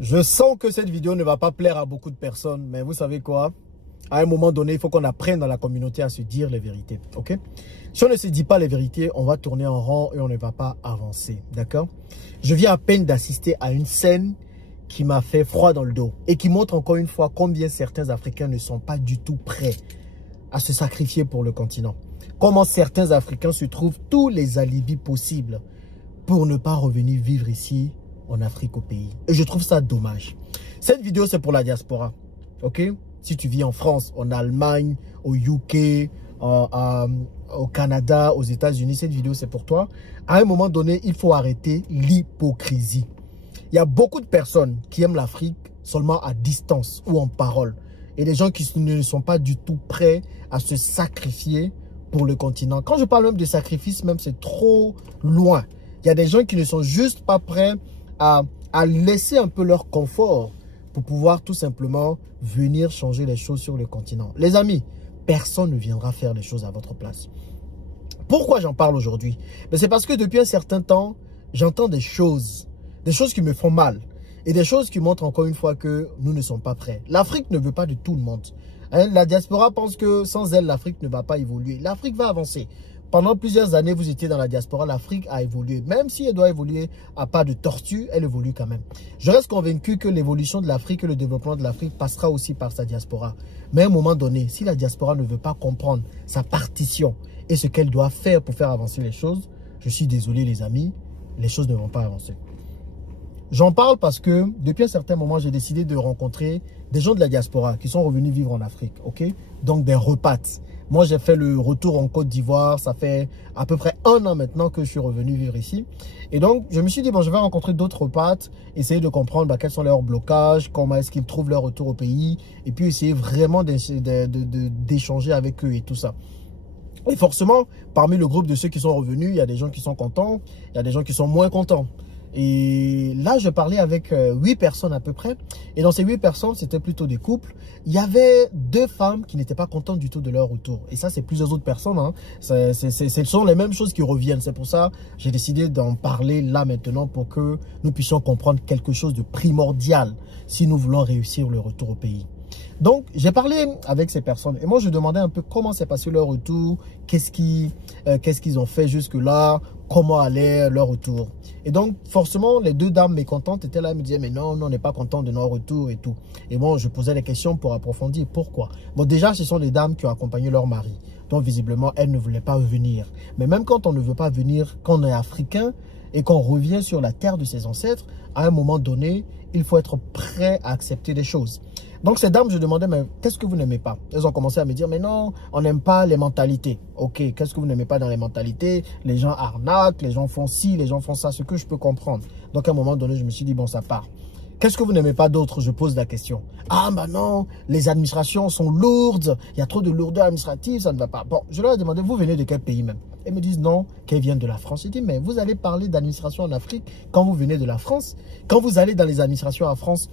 Je sens que cette vidéo ne va pas plaire à beaucoup de personnes, mais vous savez quoi? À un moment donné, il faut qu'on apprenne dans la communauté à se dire les vérités, ok? Si on ne se dit pas les vérités, on va tourner en rond et on ne va pas avancer, d'accord? Je viens à peine d'assister à une scène qui m'a fait froid dans le dos et qui montre encore une fois combien certains Africains ne sont pas du tout prêts à se sacrifier pour le continent. Comment certains Africains se trouvent tous les alibis possibles pour ne pas revenir vivre ici en Afrique au pays. Et je trouve ça dommage. Cette vidéo, c'est pour la diaspora. Ok? Si tu vis en France, en Allemagne, au UK, au Canada, aux États-Unis, cette vidéo, c'est pour toi. À un moment donné, il faut arrêter l'hypocrisie. Il y a beaucoup de personnes qui aiment l'Afrique seulement à distance ou en parole. Et des gens qui ne sont pas du tout prêts à se sacrifier pour le continent. Quand je parle même de sacrifice, même c'est trop loin. Il y a des gens qui ne sont juste pas prêts à laisser un peu leur confort pour pouvoir tout simplement venir changer les choses sur le continent. Les amis, personne ne viendra faire les choses à votre place. Pourquoi j'en parle aujourd'hui? C'est parce que depuis un certain temps, j'entends des choses qui me font mal et des choses qui montrent encore une fois que nous ne sommes pas prêts. L'Afrique ne veut pas de tout le monde. La diaspora pense que sans elle, l'Afrique ne va pas évoluer. L'Afrique va avancer. Pendant plusieurs années, vous étiez dans la diaspora, l'Afrique a évolué. Même si elle doit évoluer à pas de tortue, elle évolue quand même. Je reste convaincu que l'évolution de l'Afrique et le développement de l'Afrique passera aussi par sa diaspora. Mais à un moment donné, si la diaspora ne veut pas comprendre sa partition et ce qu'elle doit faire pour faire avancer les choses, je suis désolé les amis, les choses ne vont pas avancer. J'en parle parce que depuis un certain moment, j'ai décidé de rencontrer des gens de la diaspora qui sont revenus vivre en Afrique, ok? Donc des repatres. Moi, j'ai fait le retour en Côte d'Ivoire. Ça fait à peu près 1 an maintenant que je suis revenu vivre ici. Et donc, je me suis dit, bon, je vais rencontrer d'autres repatres, essayer de comprendre quels sont leurs blocages, comment est-ce qu'ils trouvent leur retour au pays, et puis essayer vraiment d'échanger avec eux et tout ça. Et forcément, parmi le groupe de ceux qui sont revenus, il y a des gens qui sont contents, il y a des gens qui sont moins contents. Et là, je parlais avec 8 personnes à peu près. Et dans ces 8 personnes, c'était plutôt des couples. Il y avait 2 femmes qui n'étaient pas contentes du tout de leur retour. Et ça, c'est plusieurs autres personnes. Hein. Ce sont les mêmes choses qui reviennent. C'est pour ça que j'ai décidé d'en parler là maintenant pour que nous puissions comprendre quelque chose de primordial si nous voulons réussir le retour au pays. Donc, j'ai parlé avec ces personnes et moi, je demandais un peu comment s'est passé leur retour, qu'est-ce qu'ils ont fait jusque-là, comment allait leur retour. Et donc, forcément, les 2 dames mécontentes étaient là et me disaient, mais non, on n'est pas content de nos retours et tout. Et bon, je posais des questions pour approfondir. Pourquoi? Bon, déjà, ce sont des dames qui ont accompagné leur mari. Donc, visiblement, elles ne voulaient pas venir. Mais même quand on ne veut pas venir, quand on est africain et qu'on revient sur la terre de ses ancêtres, à un moment donné, il faut être prêt à accepter des choses. Donc, ces dames, je demandais, mais qu'est-ce que vous n'aimez pas? Elles ont commencé à me dire, mais non, on n'aime pas les mentalités. Ok, qu'est-ce que vous n'aimez pas dans les mentalités? Les gens arnaquent, les gens font ci, les gens font ça, ce que je peux comprendre. Donc, à un moment donné, je me suis dit, bon, ça part. Qu'est-ce que vous n'aimez pas d'autre? Je pose la question. Ah, bah non, les administrations sont lourdes, il y a trop de lourdeur administrative, ça ne va pas. Bon, je leur ai demandé, vous venez de quel pays même? Elles me disent non, qu'elles viennent de la France. Je dis, mais vous allez parler d'administration en Afrique quand vous venez de la France? Quand vous allez dans les administrations en France,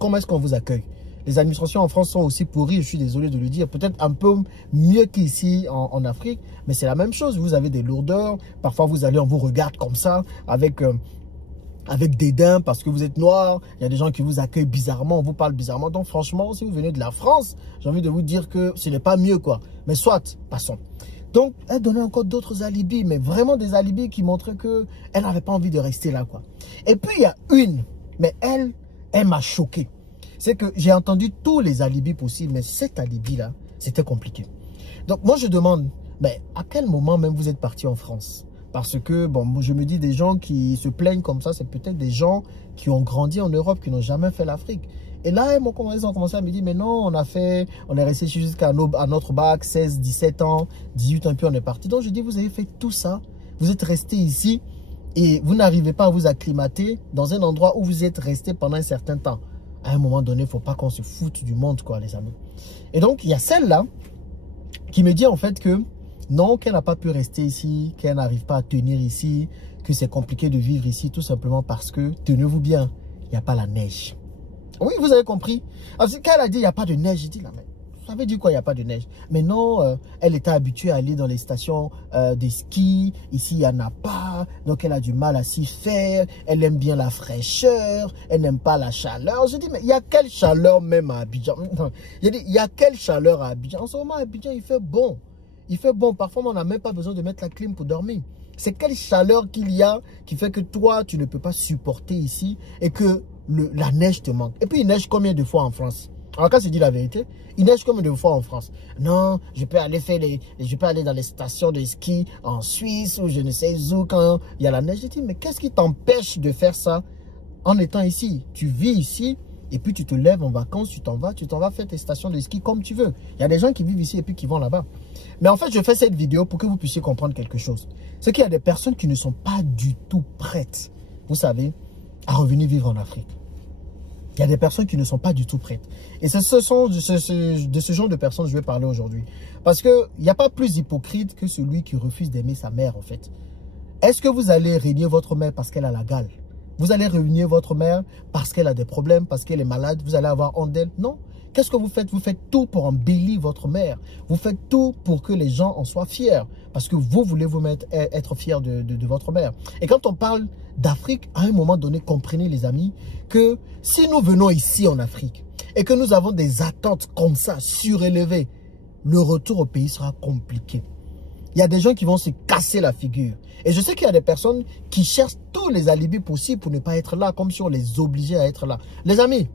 comment est-ce qu'on vous accueille? Les administrations en France sont aussi pourries, je suis désolé de le dire, peut-être un peu mieux qu'ici en Afrique, mais c'est la même chose. Vous avez des lourdeurs, parfois vous allez, on vous regarde comme ça, avec dédain parce que vous êtes noir. Il y a des gens qui vous accueillent bizarrement, on vous parle bizarrement. Donc franchement, si vous venez de la France, j'ai envie de vous dire que ce n'est pas mieux quoi. Mais soit, passons. Donc, elle donnait encore d'autres alibis, mais vraiment des alibis qui montraient qu'elle n'avait pas envie de rester là quoi. Et puis il y a une, mais elle m'a choqué. C'est que j'ai entendu tous les alibis possibles, mais cet alibi-là, c'était compliqué. Donc, moi, je demande, mais à quel moment même vous êtes parti en France? Parce que, bon, je me dis, des gens qui se plaignent comme ça, c'est peut-être des gens qui ont grandi en Europe, qui n'ont jamais fait l'Afrique. Et là, ils ont commencé à me dire, mais non, on est resté jusqu'à notre bac, 16, 17 ans, 18 ans, puis on est parti. Donc, je dis, vous avez fait tout ça, vous êtes resté ici et vous n'arrivez pas à vous acclimater dans un endroit où vous êtes resté pendant un certain temps. À un moment donné, il ne faut pas qu'on se foute du monde, quoi, les amis. Et donc, il y a celle-là qui me dit en fait que non, qu'elle n'a pas pu rester ici, qu'elle n'arrive pas à tenir ici, que c'est compliqué de vivre ici, tout simplement parce que, tenez-vous bien, il n'y a pas la neige. Oui, vous avez compris. Quand elle a dit il n'y a pas de neige, j'ai dit là, mais Ça veut dire quoi, il n'y a pas de neige? Mais non, elle était habituée à aller dans les stations de ski. Ici, il n'y en a pas. Donc, elle a du mal à s'y faire. Elle aime bien la fraîcheur. Elle n'aime pas la chaleur. Je dis, mais il y a quelle chaleur même à Abidjan? Je dis, il y a quelle chaleur à Abidjan? En ce moment, à Abidjan, il fait bon. Il fait bon. Parfois, on n'a même pas besoin de mettre la clim pour dormir. C'est quelle chaleur qu'il y a qui fait que toi, tu ne peux pas supporter ici et que la neige te manque. Et puis, il neige combien de fois en France? Alors, quand c'est dit la vérité, il neige combien de fois en France? Non, je peux aller dans les stations de ski en Suisse ou je ne sais où quand il y a la neige. Je dis, mais qu'est-ce qui t'empêche de faire ça en étant ici? Tu vis ici et puis tu te lèves en vacances, tu t'en vas faire tes stations de ski comme tu veux. Il y a des gens qui vivent ici et puis qui vont là-bas. Mais en fait, je fais cette vidéo pour que vous puissiez comprendre quelque chose. C'est qu'il y a des personnes qui ne sont pas du tout prêtes, vous savez, à revenir vivre en Afrique. Il y a des personnes qui ne sont pas du tout prêtes. Et c'est de ce genre de personnes que je vais parler aujourd'hui. Parce qu'il n'y a pas plus hypocrite que celui qui refuse d'aimer sa mère, en fait. Est-ce que vous allez régner votre mère parce qu'elle a la gale? Vous allez réunir votre mère parce qu'elle a des problèmes, parce qu'elle est malade? Vous allez avoir honte d'elle? Non. Qu'est-ce que vous faites? Vous faites tout pour embellir votre mère. Vous faites tout pour que les gens en soient fiers. Parce que vous voulez être fiers de votre mère. Et quand on parle d'Afrique, à un moment donné, comprenez les amis, que si nous venons ici en Afrique et que nous avons des attentes comme ça, surélevées, le retour au pays sera compliqué. Il y a des gens qui vont se casser la figure. Et je sais qu'il y a des personnes qui cherchent tous les alibis possibles pour ne pas être là, comme si on les obligeait à être là. Les amis,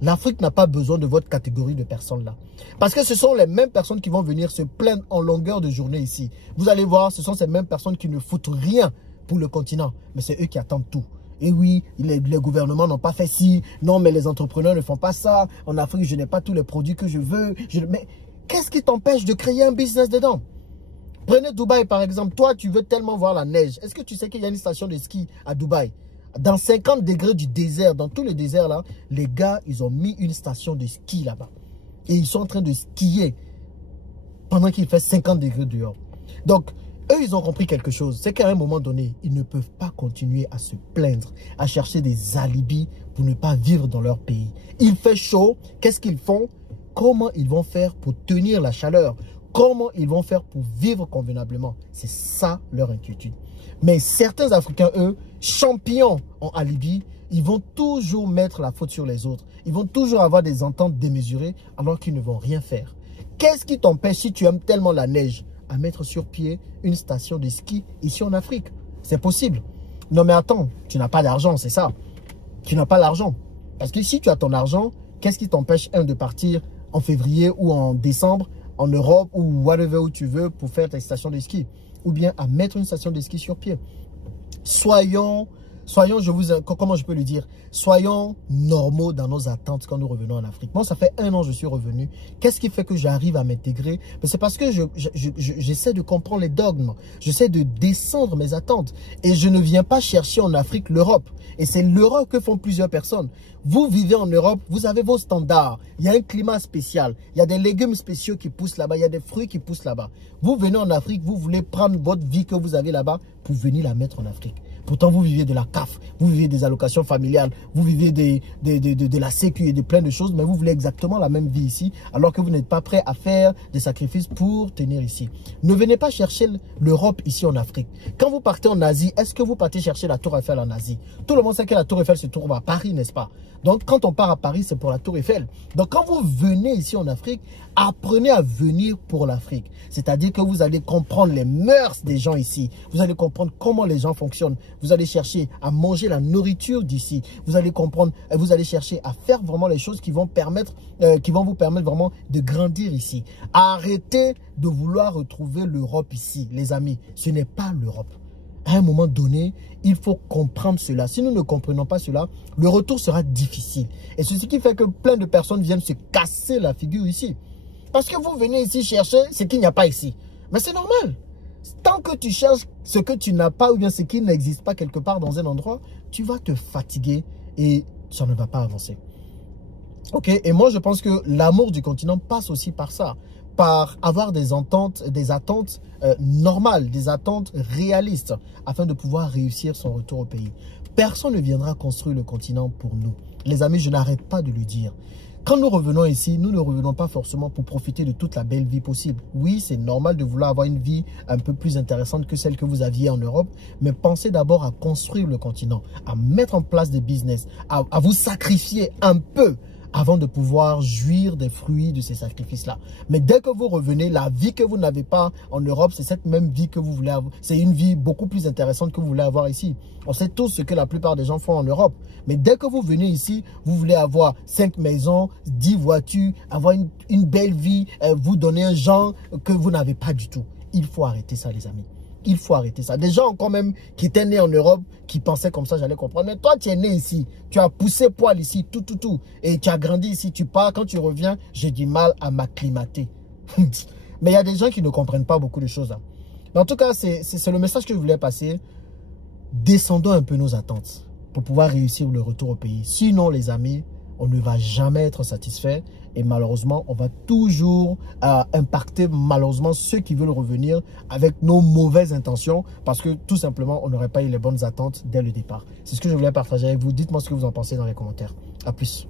l'Afrique n'a pas besoin de votre catégorie de personnes là. Parce que ce sont les mêmes personnes qui vont venir se plaindre en longueur de journée ici. Vous allez voir, ce sont ces mêmes personnes qui ne foutent rien pour le continent. Mais c'est eux qui attendent tout. Et oui, les gouvernements n'ont pas fait ci. Non, mais les entrepreneurs ne font pas ça. En Afrique, je n'ai pas tous les produits que je veux. Mais qu'est-ce qui t'empêche de créer un business dedans? Prenez Dubaï par exemple. Toi, tu veux tellement voir la neige. Est-ce que tu sais qu'il y a une station de ski à Dubaï? Dans 50 degrés du désert, dans tous les déserts là, les gars, ils ont mis une station de ski là-bas. Et ils sont en train de skier pendant qu'il fait 50 degrés dehors. Donc, eux, ils ont compris quelque chose. C'est qu'à un moment donné, ils ne peuvent pas continuer à se plaindre, à chercher des alibis pour ne pas vivre dans leur pays. Il fait chaud. Qu'est-ce qu'ils font? Comment ils vont faire pour tenir la chaleur? Comment ils vont faire pour vivre convenablement? C'est ça leur inquiétude. Mais certains Africains, eux, champions en alibi, ils vont toujours mettre la faute sur les autres. Ils vont toujours avoir des ententes démesurées alors qu'ils ne vont rien faire. Qu'est-ce qui t'empêche, si tu aimes tellement la neige, à mettre sur pied une station de ski ici en Afrique? C'est possible. Non mais attends, tu n'as pas d'argent, c'est ça. Tu n'as pas l'argent. Parce que si tu as ton argent, qu'est-ce qui t'empêche, de partir en février ou en décembre en Europe ou whatever où tu veux pour faire ta station de ski? Ou bien à mettre une station de ski sur pied. Soyons, comment je peux le dire? Soyons normaux dans nos attentes quand nous revenons en Afrique. Moi, ça fait 1 an que je suis revenu. Qu'est-ce qui fait que j'arrive à m'intégrer? C'est parce que j'essaie de comprendre les dogmes. J'essaie de descendre mes attentes. Et je ne viens pas chercher en Afrique l'Europe. Et c'est l'Europe que font plusieurs personnes. Vous vivez en Europe, vous avez vos standards. Il y a un climat spécial. Il y a des légumes spéciaux qui poussent là-bas. Il y a des fruits qui poussent là-bas. Vous venez en Afrique, vous voulez prendre votre vie que vous avez là-bas pour venir la mettre en Afrique. Pourtant, vous vivez de la CAF, vous vivez des allocations familiales, vous vivez de la sécu et de plein de choses, mais vous voulez exactement la même vie ici, alors que vous n'êtes pas prêt à faire des sacrifices pour tenir ici. Ne venez pas chercher l'Europe ici en Afrique. Quand vous partez en Asie, est-ce que vous partez chercher la Tour Eiffel en Asie? Tout le monde sait que la Tour Eiffel se trouve à Paris, n'est-ce pas? Donc, quand on part à Paris, c'est pour la Tour Eiffel. Donc, quand vous venez ici en Afrique, apprenez à venir pour l'Afrique. C'est-à-dire que vous allez comprendre les mœurs des gens ici. Vous allez comprendre comment les gens fonctionnent. Vous allez chercher à manger la nourriture d'ici. Vous allez comprendre, vous allez chercher à faire vraiment les choses qui vont vous permettre vraiment de grandir ici. Arrêtez de vouloir retrouver l'Europe ici, les amis. Ce n'est pas l'Europe. À un moment donné, il faut comprendre cela. Si nous ne comprenons pas cela, le retour sera difficile. Et c'est ce qui fait que plein de personnes viennent se casser la figure ici. Parce que vous venez ici chercher ce qu'il n'y a pas ici. Mais c'est normal. Tant que tu cherches ce que tu n'as pas ou bien ce qui n'existe pas quelque part dans un endroit, tu vas te fatiguer et ça ne va pas avancer. Ok, et moi je pense que l'amour du continent passe aussi par ça. Par avoir des attentes normales, des attentes réalistes afin de pouvoir réussir son retour au pays. Personne ne viendra construire le continent pour nous. Les amis, je n'arrête pas de le dire. Quand nous revenons ici, nous ne revenons pas forcément pour profiter de toute la belle vie possible. Oui, c'est normal de vouloir avoir une vie un peu plus intéressante que celle que vous aviez en Europe, mais pensez d'abord à construire le continent, à mettre en place des business, à vous sacrifier un peu avant de pouvoir jouir des fruits de ces sacrifices-là. Mais dès que vous revenez, la vie que vous n'avez pas en Europe, c'est cette même vie que vous voulez avoir. C'est une vie beaucoup plus intéressante que vous voulez avoir ici. On sait tous ce que la plupart des gens font en Europe. Mais dès que vous venez ici, vous voulez avoir 5 maisons, 10 voitures, avoir une belle vie, vous donner un genre que vous n'avez pas du tout. Il faut arrêter ça, les amis. Il faut arrêter ça. Des gens quand même qui étaient nés en Europe, qui pensaient comme ça, j'allais comprendre. Mais toi, tu es né ici. Tu as poussé poil ici, tout. Et tu as grandi ici. Tu pars, quand tu reviens, j'ai du mal à m'acclimater. Mais il y a des gens qui ne comprennent pas beaucoup de choses. Hein. Mais en tout cas, c'est le message que je voulais passer. Descendons un peu nos attentes pour pouvoir réussir le retour au pays. Sinon, les amis, on ne va jamais être satisfait et malheureusement, on va toujours impacter malheureusement ceux qui veulent revenir avec nos mauvaises intentions parce que tout simplement, on n'aurait pas eu les bonnes attentes dès le départ. C'est ce que je voulais partager avec vous. Dites-moi ce que vous en pensez dans les commentaires. À plus.